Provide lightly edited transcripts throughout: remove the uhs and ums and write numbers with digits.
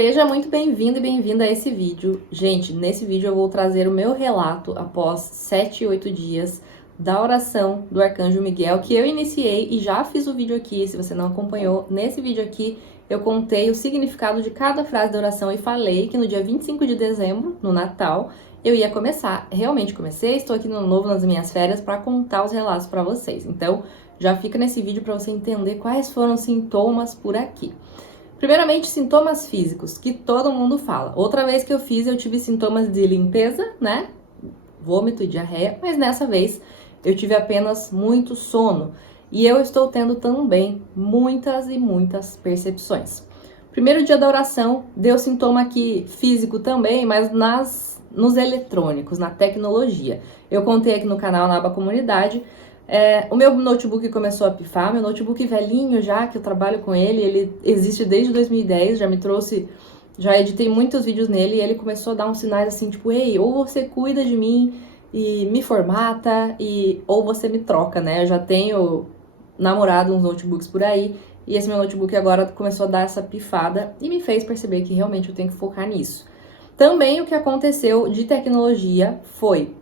Seja muito bem-vindo e bem-vinda a esse vídeo. Gente, nesse vídeo eu vou trazer o meu relato após 7, 8 dias da oração do Arcanjo Miguel, que eu iniciei e já fiz o vídeo aqui. Se você não acompanhou, nesse vídeo aqui eu contei o significado de cada frase da oração e falei que no dia 25 de dezembro, no Natal, eu ia começar. Realmente comecei, estou aqui no novo nas minhas férias para contar os relatos para vocês. Então, já fica nesse vídeo para você entender quais foram os sintomas por aqui. Primeiramente, sintomas físicos, que todo mundo fala. Outra vez que eu fiz, eu tive sintomas de limpeza, né? Vômito e diarreia, mas nessa vez eu tive apenas muito sono. E eu estou tendo também muitas e muitas percepções. Primeiro dia da oração, deu sintoma aqui físico também, mas nos eletrônicos, na tecnologia. Eu contei aqui no canal, na aba comunidade. O meu notebook começou a pifar, meu notebook velhinho já, que eu trabalho com ele existe desde 2010, já editei muitos vídeos nele e ele começou a dar uns sinais assim, tipo, ei, ou você cuida de mim e me formata, ou você me troca, né? Eu já tenho namorado uns notebooks por aí e esse meu notebook agora começou a dar essa pifada e me fez perceber que realmente eu tenho que focar nisso. Também o que aconteceu de tecnologia foi...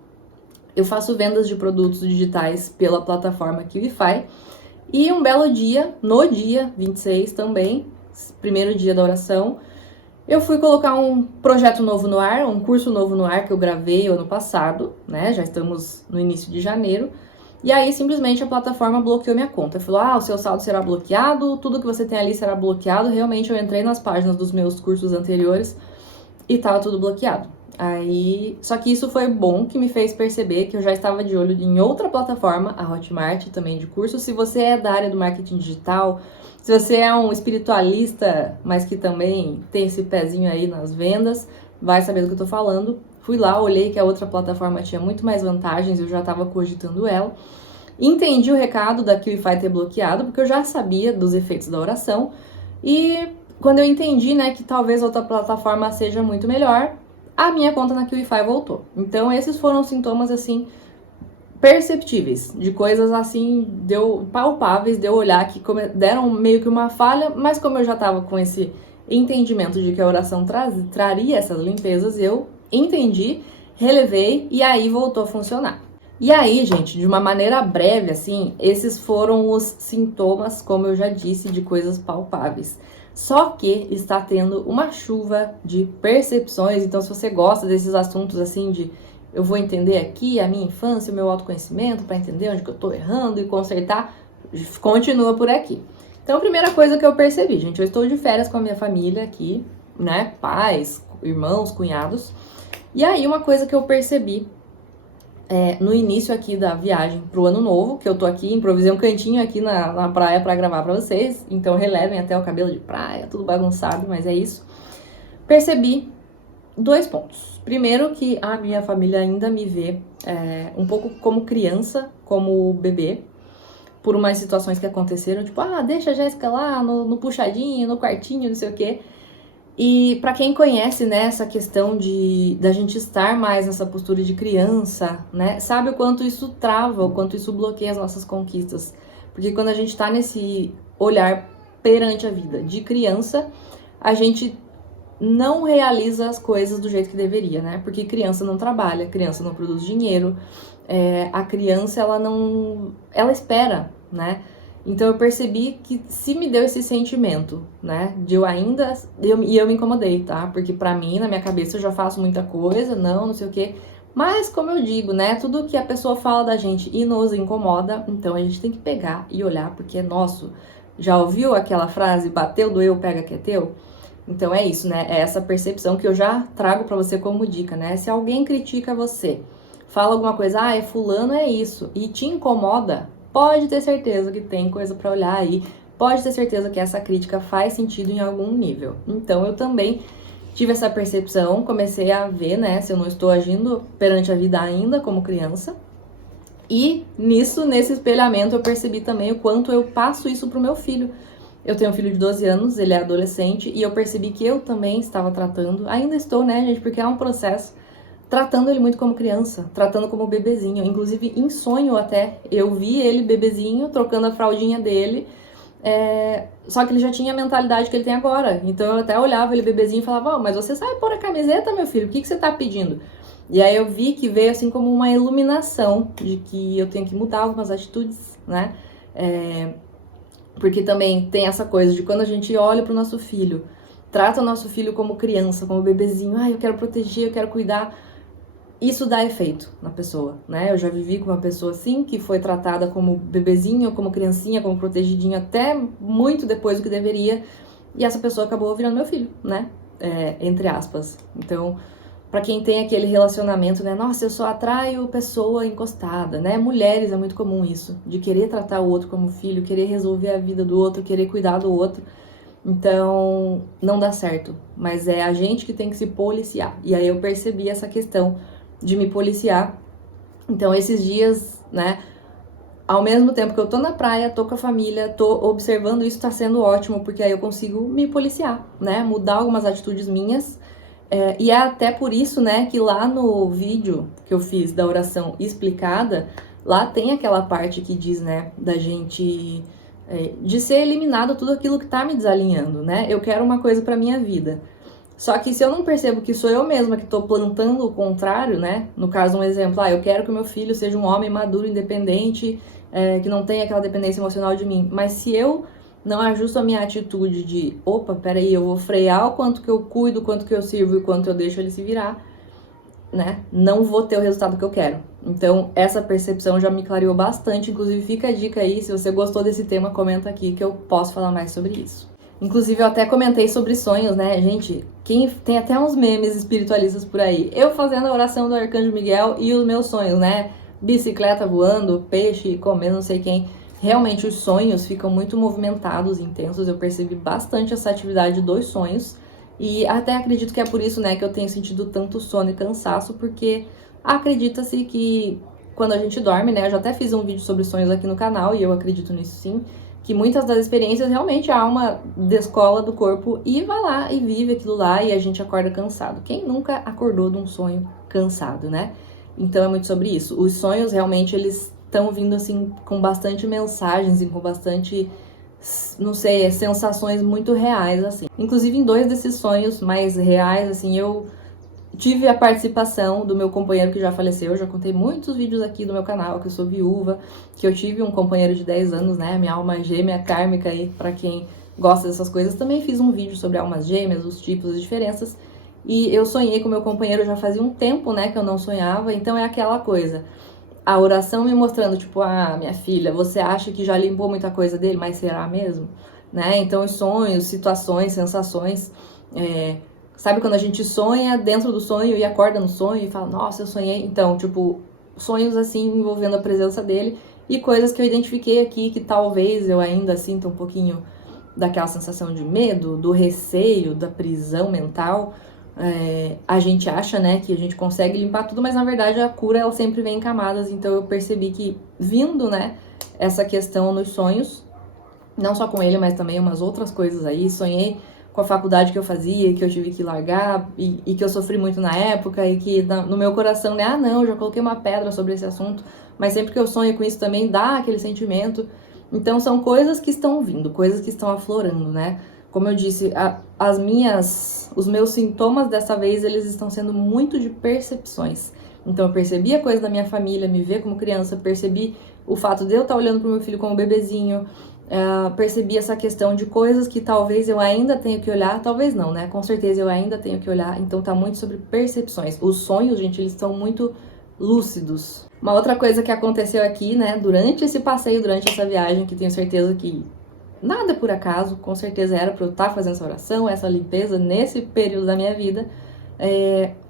Eu faço vendas de produtos digitais pela plataforma QIFI e um belo dia, no dia 26 também, primeiro dia da oração, eu fui colocar um projeto novo no ar, um curso novo no ar que eu gravei ano passado, né? Já estamos no início de janeiro. E aí, simplesmente, a plataforma bloqueou minha conta. Falou, o seu saldo será bloqueado, tudo que você tem ali será bloqueado. Realmente, eu entrei nas páginas dos meus cursos anteriores e tava tudo bloqueado. Só que isso foi bom, que me fez perceber que eu já estava de olho em outra plataforma, a Hotmart, também de curso. Se você é da área do marketing digital, se você é um espiritualista, mas que também tem esse pezinho aí nas vendas, vai saber do que eu tô falando. Fui lá, olhei que a outra plataforma tinha muito mais vantagens, eu já estava cogitando ela. Entendi o recado da QIFI ter bloqueado, porque eu já sabia dos efeitos da oração. E quando eu entendi, né, que talvez outra plataforma seja muito melhor, a minha conta na QIFI voltou. Então, esses foram sintomas, assim, perceptíveis, de coisas, assim, palpáveis, de eu olhar que deram meio que uma falha, mas como eu já tava com esse entendimento de que a oração traria essas limpezas, eu entendi, relevei e aí voltou a funcionar. E aí, gente, de uma maneira breve, assim, esses foram os sintomas, como eu já disse, de coisas palpáveis. Só que está tendo uma chuva de percepções, então se você gosta desses assuntos assim de eu vou entender aqui a minha infância, o meu autoconhecimento, para entender onde que eu tô errando e consertar, continua por aqui. Então a primeira coisa que eu percebi, gente, eu estou de férias com a minha família aqui, né, pais, irmãos, cunhados, e aí uma coisa que eu percebi no início aqui da viagem pro ano novo, que eu tô aqui, improvisei um cantinho aqui na praia pra gravar pra vocês, então relevem até o cabelo de praia, tudo bagunçado, mas é isso. Percebi 2 pontos. Primeiro, que a minha família ainda me vê um pouco como criança, como bebê, por umas situações que aconteceram, tipo, deixa a Jéssica lá no puxadinho, no quartinho, não sei o quê. E para quem conhece, né, essa questão da gente estar mais nessa postura de criança, né, sabe o quanto isso trava, o quanto isso bloqueia as nossas conquistas. Porque quando a gente tá nesse olhar perante a vida de criança, a gente não realiza as coisas do jeito que deveria, né? Porque criança não trabalha, criança não produz dinheiro, a criança, ela espera, né? Então eu percebi que se me deu esse sentimento, né, de eu me incomodei, tá? Porque pra mim, na minha cabeça, eu já faço muita coisa, não sei o quê. Mas, como eu digo, né, tudo que a pessoa fala da gente e nos incomoda, então a gente tem que pegar e olhar, porque é nosso. Já ouviu aquela frase, bateu, doeu, pega que é teu? Então é isso, né, é essa percepção que eu já trago pra você como dica, né? Se alguém critica você, fala alguma coisa, fulano é isso, e te incomoda, pode ter certeza que tem coisa para olhar aí, pode ter certeza que essa crítica faz sentido em algum nível. Então eu também tive essa percepção, comecei a ver, né, se eu não estou agindo perante a vida ainda como criança. E nesse espelhamento eu percebi também o quanto eu passo isso pro meu filho. Eu tenho um filho de 12 anos, ele é adolescente, e eu percebi que eu também estava tratando, ainda estou, né, gente, porque é um processo, tratando ele muito como criança, tratando como bebezinho. Inclusive, em sonho até, eu vi ele bebezinho, trocando a fraldinha dele, Só que ele já tinha a mentalidade que ele tem agora. Então eu até olhava ele bebezinho e falava, mas você sabe pôr a camiseta, meu filho? O que você tá pedindo? E aí eu vi que veio assim como uma iluminação de que eu tenho que mudar algumas atitudes, né? Porque também tem essa coisa de quando a gente olha pro nosso filho, trata o nosso filho como criança, como bebezinho, eu quero proteger, eu quero cuidar, isso dá efeito na pessoa, né? Eu já vivi com uma pessoa assim, que foi tratada como bebezinho, como criancinha, como protegidinho, até muito depois do que deveria, e essa pessoa acabou virando meu filho, né? Entre aspas. Então, pra quem tem aquele relacionamento, né? Nossa, eu só atraio pessoa encostada, né? Mulheres é muito comum isso, de querer tratar o outro como filho, querer resolver a vida do outro, querer cuidar do outro. Então, não dá certo, mas é a gente que tem que se policiar. E aí eu percebi essa questão de me policiar. Então, esses dias, né, ao mesmo tempo que eu tô na praia, tô com a família, tô observando isso, tá sendo ótimo, porque aí eu consigo me policiar, né, mudar algumas atitudes minhas. E é até por isso, né, que lá no vídeo que eu fiz da oração explicada, lá tem aquela parte que diz, né, da gente de ser eliminado tudo aquilo que tá me desalinhando, né? Eu quero uma coisa pra minha vida. Só que se eu não percebo que sou eu mesma que tô plantando o contrário, né? No caso, um exemplo, eu quero que o meu filho seja um homem maduro, independente, que não tenha aquela dependência emocional de mim. Mas se eu não ajusto a minha atitude de, opa, peraí, eu vou frear o quanto que eu cuido, o quanto que eu sirvo e o quanto eu deixo ele se virar, né? Não vou ter o resultado que eu quero. Então, essa percepção já me clareou bastante. Inclusive, fica a dica aí, se você gostou desse tema, comenta aqui que eu posso falar mais sobre isso. Inclusive, eu até comentei sobre sonhos, né? Gente, tem até uns memes espiritualistas por aí. Eu fazendo a oração do Arcanjo Miguel e os meus sonhos, né? Bicicleta voando, peixe comendo não sei quem. Realmente, os sonhos ficam muito movimentados, intensos. Eu percebi bastante essa atividade dos sonhos. E até acredito que é por isso, né, que eu tenho sentido tanto sono e cansaço, porque acredita-se que quando a gente dorme, né, eu já até fiz um vídeo sobre sonhos aqui no canal, e eu acredito nisso sim, que muitas das experiências realmente a alma descola do corpo e vai lá e vive aquilo lá e a gente acorda cansado. Quem nunca acordou de um sonho cansado, né? Então é muito sobre isso. Os sonhos realmente eles estão vindo assim com bastante mensagens e com bastante, não sei, sensações muito reais assim. Inclusive em 2 desses sonhos mais reais, assim, eu tive a participação do meu companheiro que já faleceu. Eu já contei muitos vídeos aqui do meu canal, que eu sou viúva, que eu tive um companheiro de 10 anos, né? Minha alma gêmea kármica aí, pra quem gosta dessas coisas. Também fiz um vídeo sobre almas gêmeas, os tipos, as diferenças. E eu sonhei com meu companheiro já fazia um tempo, né, que eu não sonhava. Então é aquela coisa. A oração me mostrando, tipo, minha filha, você acha que já limpou muita coisa dele, mas será mesmo? Né? Então os sonhos, situações, sensações... Sabe quando a gente sonha dentro do sonho e acorda no sonho e fala, nossa, eu sonhei. Então, tipo, sonhos assim envolvendo a presença dele e coisas que eu identifiquei aqui que talvez eu ainda sinta um pouquinho daquela sensação de medo, do receio, da prisão mental. A gente acha, né, que a gente consegue limpar tudo, mas na verdade a cura ela sempre vem em camadas. Então eu percebi que vindo, né, essa questão nos sonhos, não só com ele, mas também umas outras coisas aí, sonhei com a faculdade que eu fazia, que eu tive que largar e que eu sofri muito na época e que no meu coração, né, não, eu já coloquei uma pedra sobre esse assunto, mas sempre que eu sonho com isso também dá aquele sentimento. Então são coisas que estão vindo, coisas que estão aflorando, né? Como eu disse, os meus sintomas dessa vez, eles estão sendo muito de percepções. Então eu percebi a coisa da minha família, me ver como criança, percebi o fato de eu estar olhando pro meu filho como bebezinho, percebi essa questão de coisas que talvez eu ainda tenha que olhar, talvez não, né? Com certeza eu ainda tenho que olhar, então tá muito sobre percepções. Os sonhos, gente, eles estão muito lúcidos. Uma outra coisa que aconteceu aqui, né, durante esse passeio, durante essa viagem, que tenho certeza que nada é por acaso, com certeza era pra eu estar fazendo essa oração, essa limpeza nesse período da minha vida,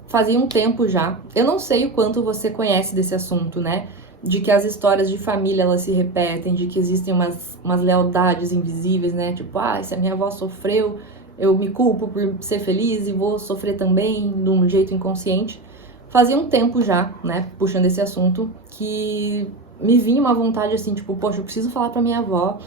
fazia um tempo já. Eu não sei o quanto você conhece desse assunto, né? De que as histórias de família, elas se repetem, de que existem umas lealdades invisíveis, né? Tipo, se a minha avó sofreu, eu me culpo por ser feliz e vou sofrer também de um jeito inconsciente. Fazia um tempo já, né, puxando esse assunto, que me vinha uma vontade assim, tipo, poxa, eu preciso falar pra minha avó,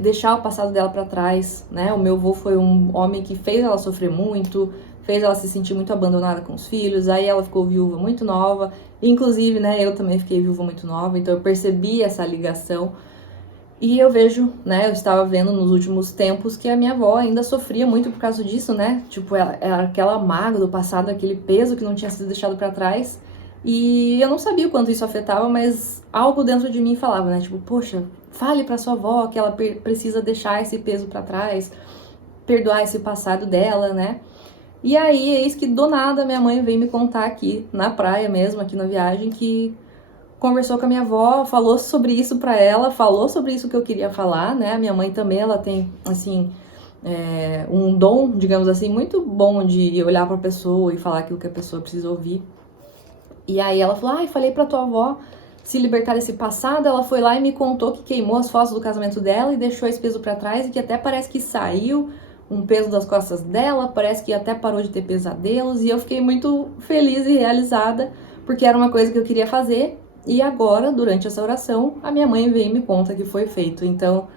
deixar o passado dela pra trás, né? O meu avô foi um homem que fez ela sofrer muito, fez ela se sentir muito abandonada com os filhos, aí ela ficou viúva muito nova, inclusive, né, eu também fiquei viúva muito nova, então eu percebi essa ligação. E eu vejo, né, eu estava vendo nos últimos tempos que a minha avó ainda sofria muito por causa disso, né? Tipo, ela era aquela mágoa do passado, aquele peso que não tinha sido deixado pra trás. E eu não sabia o quanto isso afetava, mas algo dentro de mim falava, né? Tipo, poxa, fale pra sua avó que ela precisa deixar esse peso pra trás, perdoar esse passado dela, né? E aí, eis que do nada minha mãe veio me contar aqui, na praia mesmo, aqui na viagem, que conversou com a minha avó, falou sobre isso pra ela, falou sobre isso que eu queria falar, né? A minha mãe também, ela tem, assim, um dom, digamos assim, muito bom de olhar pra pessoa e falar aquilo que a pessoa precisa ouvir. E aí ela falou, ai, falei pra tua avó se libertar desse passado. Ela foi lá e me contou que queimou as fotos do casamento dela e deixou esse peso pra trás e que até parece que saiu um peso das costas dela, parece que até parou de ter pesadelos. E eu fiquei muito feliz e realizada, porque era uma coisa que eu queria fazer. E agora, durante essa oração, a minha mãe veio e me conta que foi feito. Então,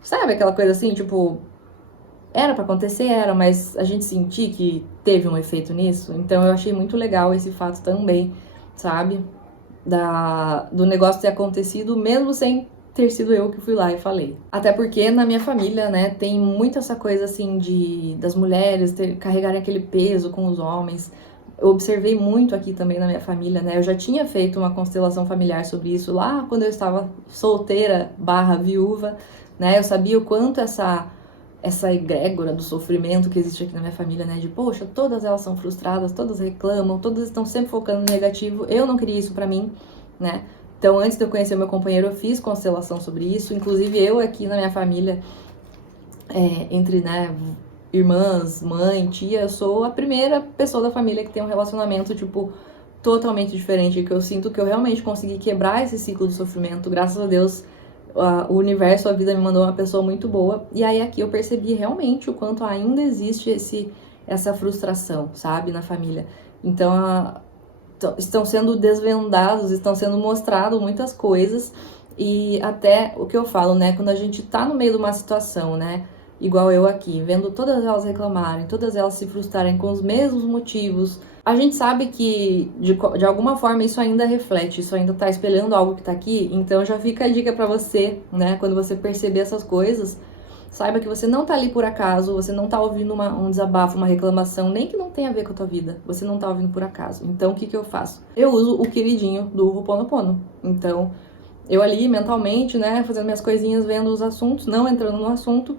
sabe aquela coisa assim, tipo, era pra acontecer, era, mas a gente sentir que teve um efeito nisso. Então eu achei muito legal esse fato também, sabe? Do negócio ter acontecido, mesmo sem ter sido eu que fui lá e falei. Até porque na minha família, né, tem muito essa coisa assim das mulheres carregarem aquele peso com os homens. Eu observei muito aqui também na minha família, né? Eu já tinha feito uma constelação familiar sobre isso lá quando eu estava solteira / viúva, né? Eu sabia o quanto essa egrégora do sofrimento que existe aqui na minha família, né? De, poxa, todas elas são frustradas, todas reclamam, todas estão sempre focando no negativo. Eu não queria isso pra mim, né? Então, antes de eu conhecer o meu companheiro, eu fiz constelação sobre isso. Inclusive, eu aqui na minha família, entre, né, irmãs, mãe, tia, eu sou a primeira pessoa da família que tem um relacionamento, tipo, totalmente diferente. Que eu sinto que eu realmente consegui quebrar esse ciclo de sofrimento. Graças a Deus, o universo, a vida me mandou uma pessoa muito boa. E aí aqui eu percebi realmente o quanto ainda existe essa frustração, sabe, na família. Então, estão sendo desvendados, estão sendo mostradas muitas coisas. E até o que eu falo, né, quando a gente tá no meio de uma situação, né, igual eu aqui, vendo todas elas reclamarem, todas elas se frustrarem com os mesmos motivos, a gente sabe que, de alguma forma, isso ainda reflete, isso ainda tá espelhando algo que tá aqui. Então já fica a dica pra você, né, quando você perceber essas coisas, saiba que você não tá ali por acaso, você não tá ouvindo um desabafo, uma reclamação, nem que não tenha a ver com a tua vida, você não tá ouvindo por acaso. Então o que eu faço? Eu uso o queridinho do Ho'oponopono. Então, eu ali mentalmente, né, fazendo minhas coisinhas, vendo os assuntos, não entrando no assunto,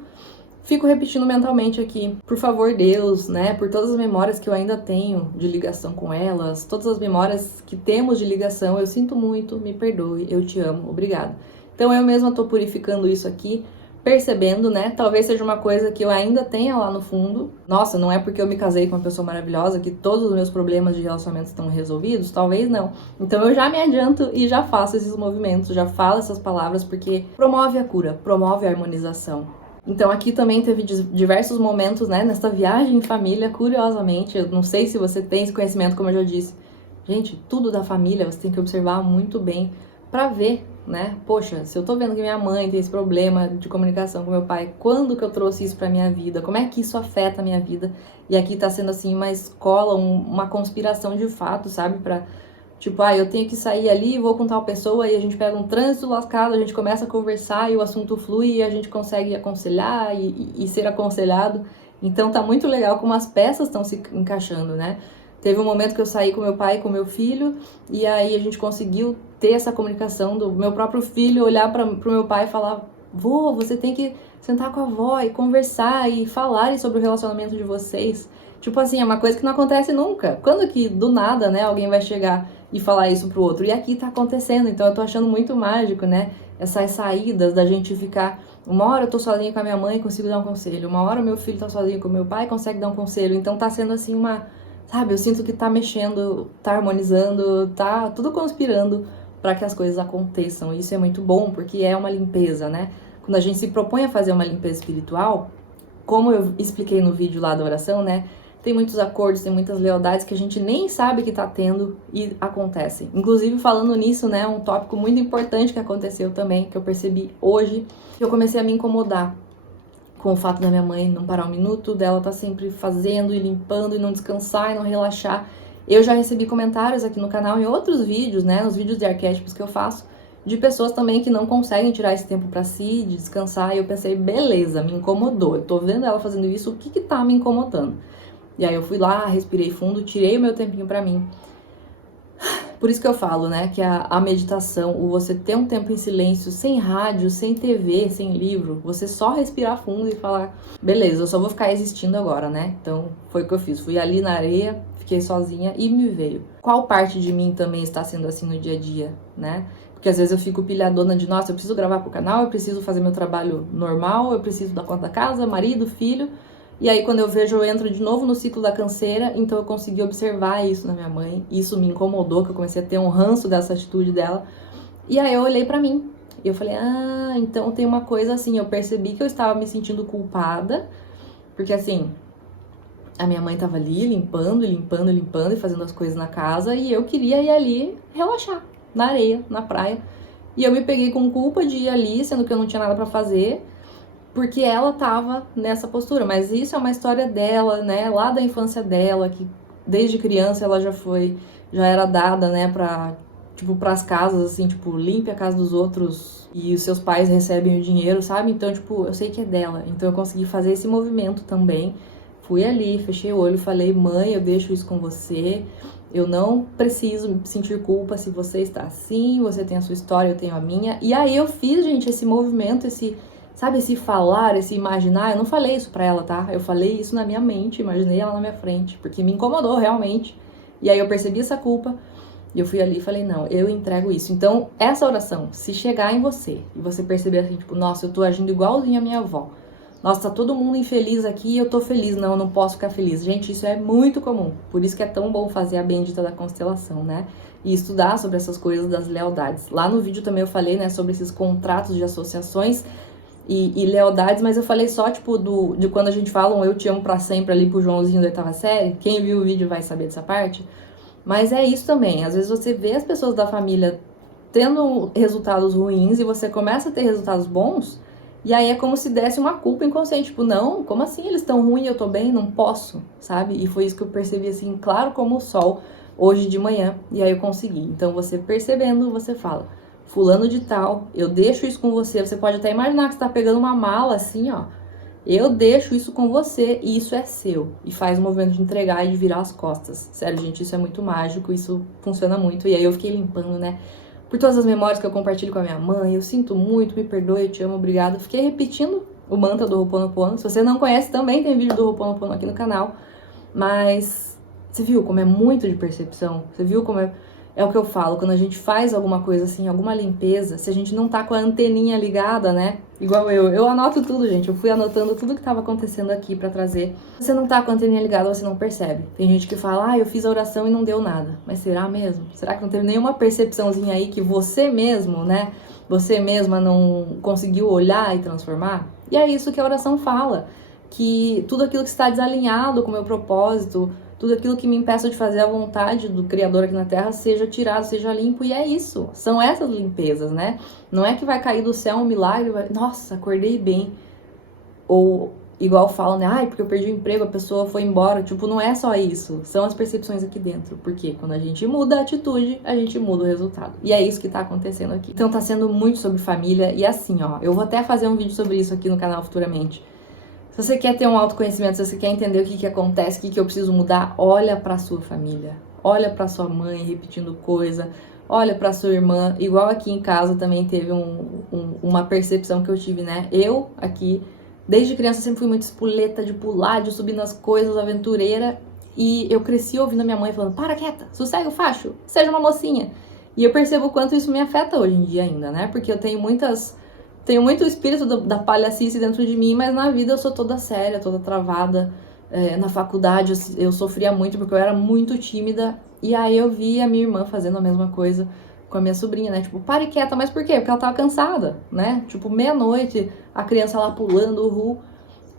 fico repetindo mentalmente aqui, por favor, Deus, né, por todas as memórias que eu ainda tenho de ligação com elas, todas as memórias que temos de ligação, eu sinto muito, me perdoe, eu te amo, obrigada. Então eu mesma tô purificando isso aqui, percebendo, né, talvez seja uma coisa que eu ainda tenha lá no fundo. Nossa, não é porque eu me casei com uma pessoa maravilhosa que todos os meus problemas de relacionamento estão resolvidos? Talvez não. Então eu já me adianto e já faço esses movimentos, já falo essas palavras, porque promove a cura, promove a harmonização. Então aqui também teve diversos momentos, né, nesta viagem em família, curiosamente, eu não sei se você tem esse conhecimento, como eu já disse. Gente, tudo da família você tem que observar muito bem pra ver, né, poxa, se eu tô vendo que minha mãe tem esse problema de comunicação com meu pai, quando que eu trouxe isso pra minha vida? Como é que isso afeta a minha vida? E aqui tá sendo assim uma escola, uma conspiração de fato, sabe, pra... Tipo, eu tenho que sair ali, vou com tal pessoa e a gente pega um trânsito lascado, a gente começa a conversar e o assunto flui e a gente consegue aconselhar e ser aconselhado. Então tá muito legal como as peças estão se encaixando, né? Teve um momento que eu saí com meu pai e com meu filho e aí a gente conseguiu ter essa comunicação do meu próprio filho olhar pro meu pai e falar: vô, você tem que sentar com a avó e conversar e falarem sobre o relacionamento de vocês. Tipo assim, é uma coisa que não acontece nunca. Quando que, do nada, né, alguém vai chegar e falar isso pro outro? E aqui tá acontecendo, então eu tô achando muito mágico, né? Essas saídas da gente ficar... Uma hora eu tô sozinha com a minha mãe e consigo dar um conselho. Uma hora meu filho tá sozinho com o meu pai e consegue dar um conselho. Então tá sendo assim uma... Sabe, eu sinto que tá mexendo, tá harmonizando, tá tudo conspirando para que as coisas aconteçam. Isso é muito bom, porque é uma limpeza, né? Quando a gente se propõe a fazer uma limpeza espiritual, como eu expliquei no vídeo lá da oração, né? Tem muitos acordos, tem muitas lealdades que a gente nem sabe que tá tendo e acontecem. Inclusive, falando nisso, né, um tópico muito importante que aconteceu também, que eu percebi hoje, que eu comecei a me incomodar com o fato da minha mãe não parar um minuto, dela tá sempre fazendo e limpando e não descansar e não relaxar. Eu já recebi comentários aqui no canal em outros vídeos, né, nos vídeos de arquétipos que eu faço, de pessoas também que não conseguem tirar esse tempo pra si, de descansar, e eu pensei, beleza, me incomodou, eu tô vendo ela fazendo isso, o que que tá me incomodando? E aí eu fui lá, respirei fundo, tirei o meu tempinho pra mim. Por isso que eu falo, né, que a meditação, o você ter um tempo em silêncio, sem rádio, sem TV, sem livro, você só respirar fundo e falar, beleza, eu só vou ficar existindo agora, né? Então, foi o que eu fiz. Fui ali na areia, fiquei sozinha e me veio. Qual parte de mim também está sendo assim no dia a dia, né? Porque às vezes eu fico pilhadona de, nossa, eu preciso gravar pro canal, eu preciso fazer meu trabalho normal, eu preciso dar conta da casa, marido, filho. E aí, quando eu vejo, eu entro de novo no ciclo da canseira, então eu consegui observar isso na minha mãe. Isso me incomodou, que eu comecei a ter um ranço dessa atitude dela. E aí eu olhei pra mim. E eu falei, então tem uma coisa assim, eu percebi que eu estava me sentindo culpada, porque assim, a minha mãe tava ali limpando e fazendo as coisas na casa, e eu queria ir ali relaxar, na areia, na praia. E eu me peguei com culpa de ir ali, sendo que eu não tinha nada pra fazer, porque ela tava nessa postura. Mas isso é uma história dela, né, lá da infância dela, que desde criança ela já era dada, né, pras casas, assim, tipo, limpe a casa dos outros e os seus pais recebem o dinheiro, sabe? Então, tipo, eu sei que é dela. Então eu consegui fazer esse movimento também. Fui ali, fechei o olho, falei, mãe, eu deixo isso com você. Eu não preciso sentir culpa se você está assim, você tem a sua história, eu tenho a minha. E aí eu fiz, gente, esse movimento, sabe, esse falar, esse imaginar. Eu não falei isso pra ela, tá? Eu falei isso na minha mente, imaginei ela na minha frente, porque me incomodou realmente. E aí eu percebi essa culpa, e eu fui ali e falei, não, eu entrego isso. Então, essa oração, se chegar em você, e você perceber assim, tipo, nossa, eu tô agindo igualzinho a minha avó. Nossa, tá todo mundo infeliz aqui e eu tô feliz. Não, eu não posso ficar feliz. Gente, isso é muito comum. Por isso que é tão bom fazer a bendita da constelação, né? E estudar sobre essas coisas das lealdades. Lá no vídeo também eu falei, né, sobre esses contratos de associações e lealdades, mas eu falei só, tipo, de quando a gente fala um eu te amo pra sempre ali pro Joãozinho da 8ª série. Quem viu o vídeo vai saber dessa parte. Mas é isso também. Às vezes você vê as pessoas da família tendo resultados ruins e você começa a ter resultados bons, e aí é como se desse uma culpa inconsciente. Tipo, não, como assim eles estão ruins e eu tô bem? Não posso, sabe? E foi isso que eu percebi, assim, claro como o sol, hoje de manhã. E aí eu consegui. Então, você percebendo, você fala, fulano de tal, eu deixo isso com você. Você pode até imaginar que você tá pegando uma mala assim, ó. Eu deixo isso com você e isso é seu. E faz o movimento de entregar e de virar as costas. Sério, gente, isso é muito mágico, isso funciona muito. E aí eu fiquei limpando, né? Por todas as memórias que eu compartilho com a minha mãe, eu sinto muito, me perdoe, eu te amo, obrigado. Fiquei repetindo o mantra do Ho'oponopono. Se você não conhece, também tem vídeo do Ho'oponopono aqui no canal. Mas você viu como é muito de percepção? Você viu como é o que eu falo, quando a gente faz alguma coisa assim, alguma limpeza, se a gente não tá com a anteninha ligada, né? Igual eu anoto tudo, gente. Eu fui anotando tudo que tava acontecendo aqui pra trazer. Se você não tá com a anteninha ligada, você não percebe. Tem gente que fala, eu fiz a oração e não deu nada. Mas será mesmo? Será que não teve nenhuma percepçãozinha aí que você mesmo, né? Você mesma não conseguiu olhar e transformar? E é isso que a oração fala. Que tudo aquilo que está desalinhado com o meu propósito, tudo aquilo que me impeça de fazer a vontade do Criador aqui na Terra seja tirado, seja limpo, e é isso. São essas limpezas, né? Não é que vai cair do céu um milagre, nossa, acordei bem. Ou, igual falam, né? Porque eu perdi o emprego, a pessoa foi embora. Tipo, não é só isso. São as percepções aqui dentro. Porque quando a gente muda a atitude, a gente muda o resultado. E é isso que tá acontecendo aqui. Então tá sendo muito sobre família. E assim, ó, eu vou até fazer um vídeo sobre isso aqui no canal futuramente. Se você quer ter um autoconhecimento, se você quer entender o que acontece, o que eu preciso mudar, olha pra sua família. Olha pra sua mãe repetindo coisa. Olha pra sua irmã. Igual aqui em casa também teve uma percepção que eu tive, né? Eu aqui, desde criança, sempre fui muito espoleta, de pular, de subir nas coisas, aventureira. E eu cresci ouvindo a minha mãe falando, para quieta, sossega o facho, seja uma mocinha. E eu percebo o quanto isso me afeta hoje em dia ainda, né? Porque eu tenho muito o espírito da palhacice dentro de mim, mas na vida eu sou toda séria, toda travada. Na faculdade eu sofria muito porque eu era muito tímida. E aí eu vi a minha irmã fazendo a mesma coisa com a minha sobrinha, né? Tipo, pare quieta, mas por quê? Porque ela tava cansada, né? Tipo, meia-noite, a criança lá pulando,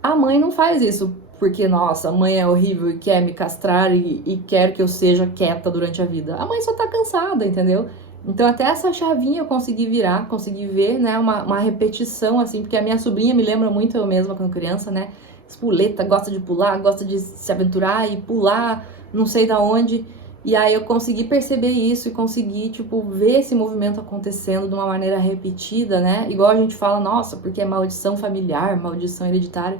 A mãe não faz isso porque, nossa, a mãe é horrível e quer me castrar e quer que eu seja quieta durante a vida. A mãe só tá cansada, entendeu? Então até essa chavinha eu consegui virar, consegui ver, né, uma repetição, assim, porque a minha sobrinha me lembra muito eu mesma quando criança, né, espoleta, gosta de pular, gosta de se aventurar e pular, não sei da onde, E aí eu consegui perceber isso e consegui, tipo, ver esse movimento acontecendo de uma maneira repetida, né? Igual a gente fala, nossa, porque é maldição familiar, maldição hereditária.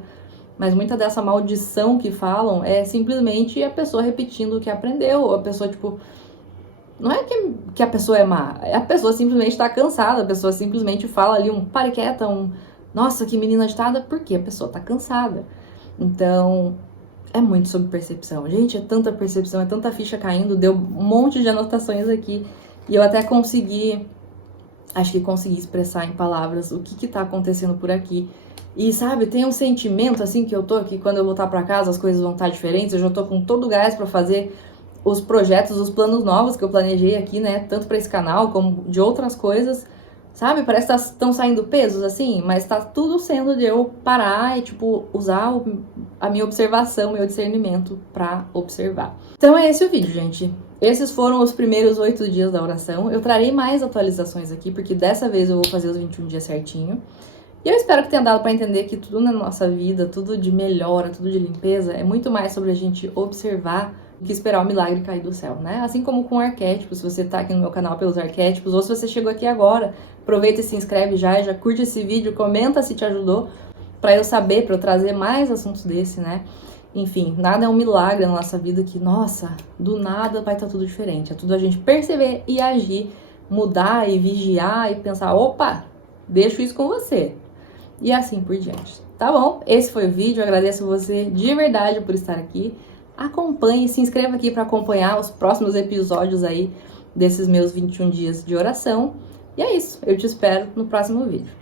Mas muita dessa maldição que falam é simplesmente a pessoa repetindo o que aprendeu. A pessoa, tipo, não é que a pessoa é má, a pessoa simplesmente tá cansada, a pessoa simplesmente fala ali um pare quieta, nossa, que menina agitada, porque a pessoa tá cansada. Então, é muito sobre percepção. Gente, é tanta percepção, é tanta ficha caindo, deu um monte de anotações aqui. E eu até consegui, acho que consegui expressar em palavras o que tá acontecendo por aqui. E sabe, tem um sentimento assim que eu tô aqui, quando eu voltar pra casa as coisas vão estar diferentes, eu já tô com todo o gás pra fazer os projetos, os planos novos que eu planejei aqui, né, tanto pra esse canal como de outras coisas. Sabe, parece que estão saindo pesos, assim, mas tá tudo sendo de eu parar e, tipo, usar a minha observação, meu discernimento pra observar. Então é esse o vídeo, gente. Esses foram os primeiros 8 dias da oração. Eu trarei mais atualizações aqui, porque dessa vez eu vou fazer os 21 dias certinho. E eu espero que tenha dado pra entender que tudo na nossa vida, tudo de melhora, tudo de limpeza, é muito mais sobre a gente observar que esperar o milagre cair do céu, né? Assim como com arquétipos, se você tá aqui no meu canal pelos arquétipos, ou se você chegou aqui agora, aproveita e se inscreve já curte esse vídeo, comenta se te ajudou, pra eu saber, pra eu trazer mais assuntos desse, né? Enfim, nada é um milagre na nossa vida que, nossa, do nada vai estar tudo diferente. É tudo a gente perceber e agir, mudar e vigiar e pensar, opa, deixo isso com você. E assim por diante. Tá bom? Esse foi o vídeo, eu agradeço você de verdade por estar aqui. Acompanhe, se inscreva aqui para acompanhar os próximos episódios aí desses meus 21 dias de oração. E é isso, eu te espero no próximo vídeo.